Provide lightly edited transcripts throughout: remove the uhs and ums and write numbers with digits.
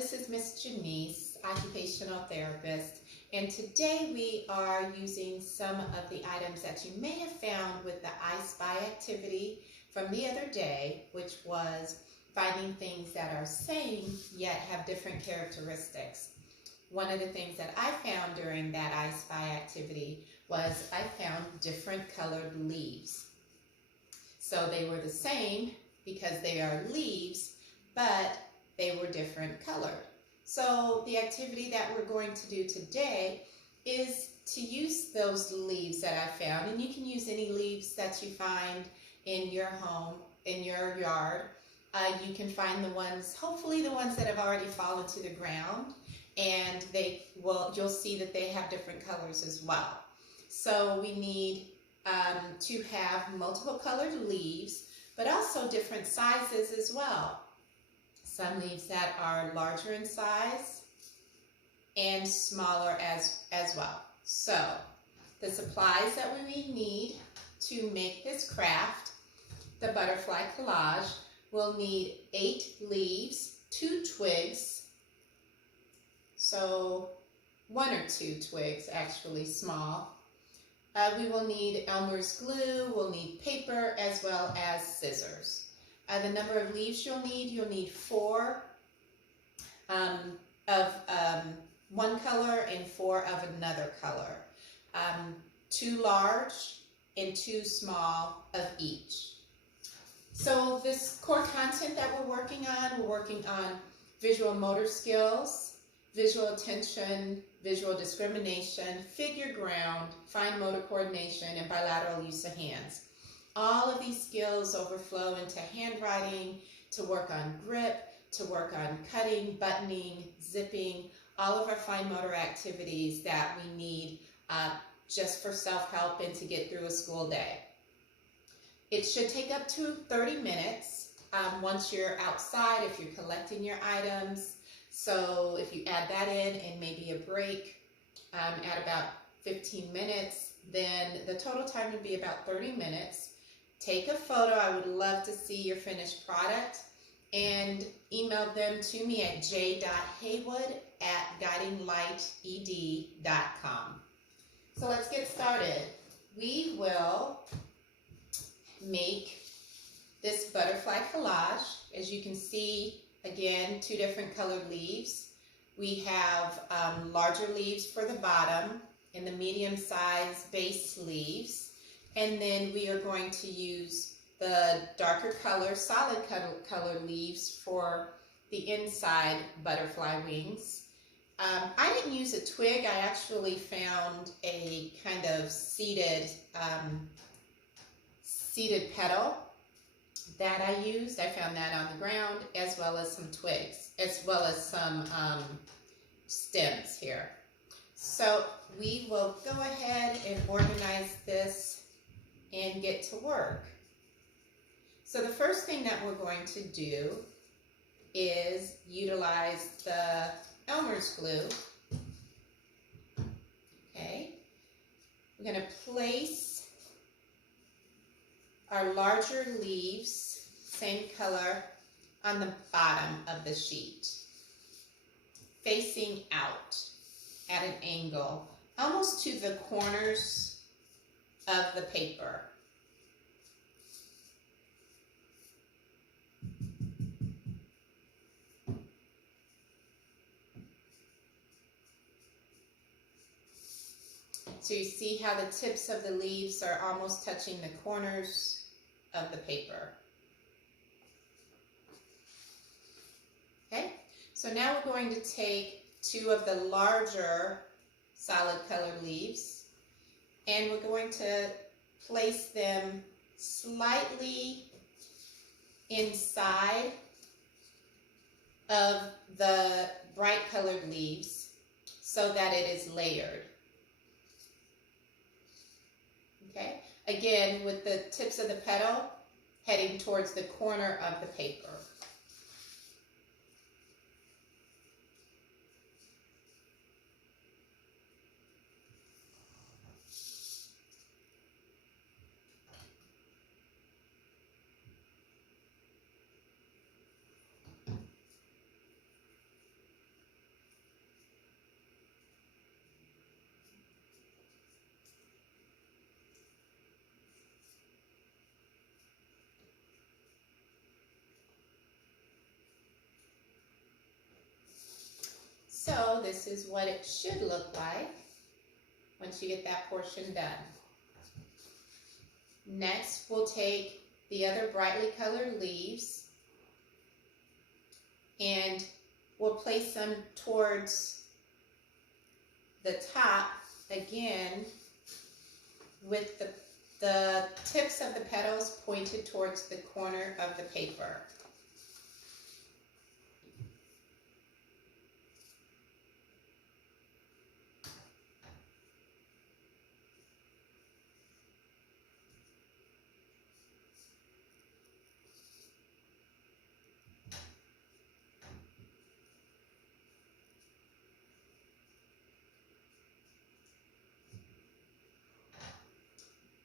this is Miss Janice, occupational therapist, and today we are using some of the items that you may have found with the I Spy activity from the other day, which was finding things that are same yet have different characteristics. One of the things that I found during that I Spy activity was I found different colored leaves. So they were the same because they are leaves, but they were different colored. So the activity that we're going to do today is to use those leaves that I found, and you can use any leaves that you find in your home, in your yard. You can find the ones, hopefully the ones that have already fallen to the ground, and you'll see that they have different colors as well. So we need to have multiple colored leaves, but also different sizes as well. Some leaves that are larger in size and smaller as well. So the supplies that we need to make this craft, the butterfly collage, we'll need 8 leaves, 2 twigs, so 1 or 2 twigs actually small. We will need Elmer's glue, we'll need paper as well as scissors. The number of leaves you'll need 4 of one color and 4 of another color. 2 large and 2 small of each. So this core content that we're working on visual motor skills, visual attention, visual discrimination, figure ground, fine motor coordination, and bilateral use of hands. All of these skills overflow into handwriting, to work on grip, to work on cutting, buttoning, zipping, all of our fine motor activities that we need just for self-help and to get through a school day. It should take up to 30 minutes once you're outside, if you're collecting your items. So if you add that in and maybe a break at about 15 minutes, then the total time would be about 30 minutes. Take a photo. I would love to see your finished product, and email them to me at j.haywood@guidinglighted.com. So let's get started. We will make this butterfly collage. As you can see, again, 2 different colored leaves. We have larger leaves for the bottom and the medium size base leaves. And then we are going to use the darker color, solid color leaves for the inside butterfly wings. I didn't use a twig. I actually found a kind of seated petal that I used. I found that on the ground, as well as some twigs, as well as some stems here. So we will go ahead and organize this and get to work. So the first thing that we're going to do is utilize the Elmer's glue. Okay, we're going to place our larger leaves, same color, on the bottom of the sheet, facing out at an angle, almost to the corners of the paper. So you see how the tips of the leaves are almost touching the corners of the paper. Okay, so now we're going to take 2 of the larger solid colored leaves, and we're going to place them slightly inside of the bright colored leaves so that it is layered. Okay, again with the tips of the petal heading towards the corner of the paper. So this is what it should look like once you get that portion done. Next, we'll take the other brightly colored leaves and we'll place them towards the top again with the tips of the petals pointed towards the corner of the paper.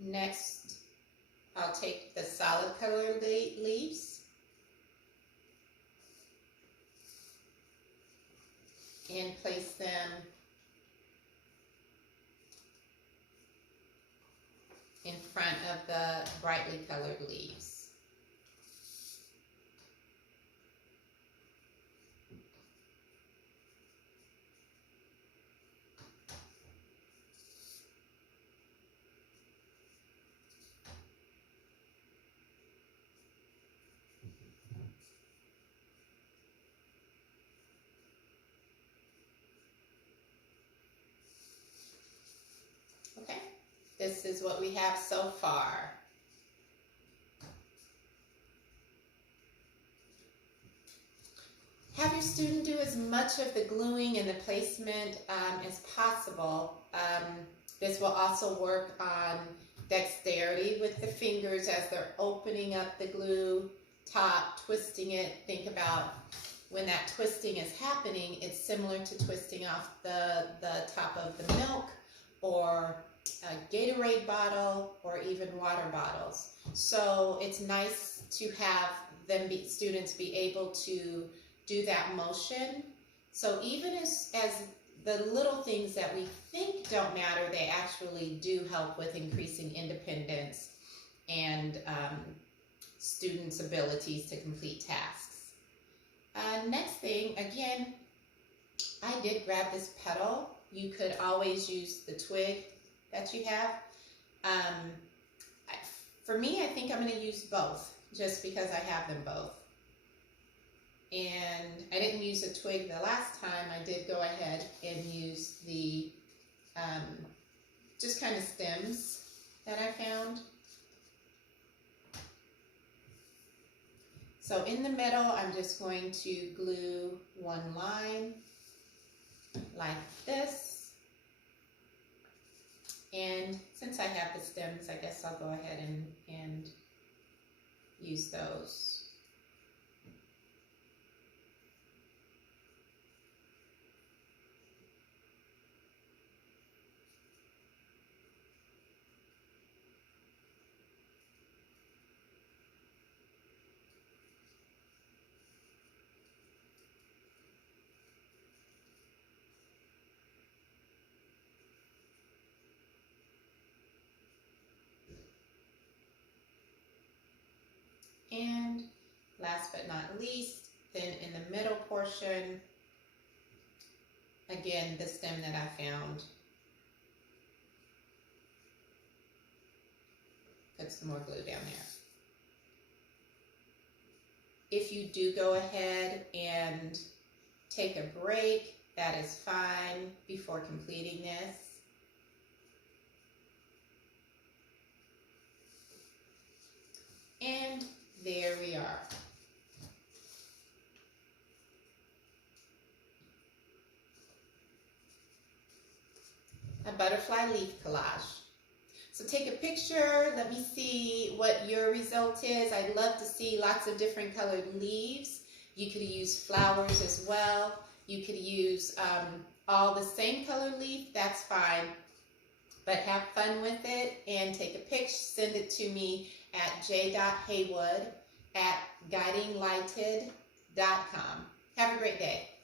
Next, I'll take the solid color leaves and place them in front of the brightly colored leaves. Okay, this is what we have so far. Have your student do as much of the gluing and the placement as possible. This will also work on dexterity with the fingers as they're opening up the glue top, twisting it. Think about when that twisting is happening, it's similar to twisting off the top of the milk or a Gatorade bottle or even water bottles. So it's nice to have them students be able to do that motion. So even as the little things that we think don't matter, they actually do help with increasing independence and students' abilities to complete tasks. Next thing, again, I did grab this petal. You could always use the twig that you have. For me, I think I'm going to use both just because I have them both. And I didn't use a twig the last time. I did go ahead and use the just kind of stems that I found. So in the middle, I'm just going to glue one line like this. And since I have the stems, I guess I'll go ahead and use those. And last but not least, then in the middle portion, again, the stem that I found. Put some more glue down there. If you do go ahead and take a break, that is fine before completing this. And there we are. A butterfly leaf collage. So take a picture, let me see what your result is. I'd love to see lots of different colored leaves. You could use flowers as well. You could use all the same color leaf, that's fine. But have fun with it and take a picture, send it to me at j.haywood@guidinglighted.com. Have a great day.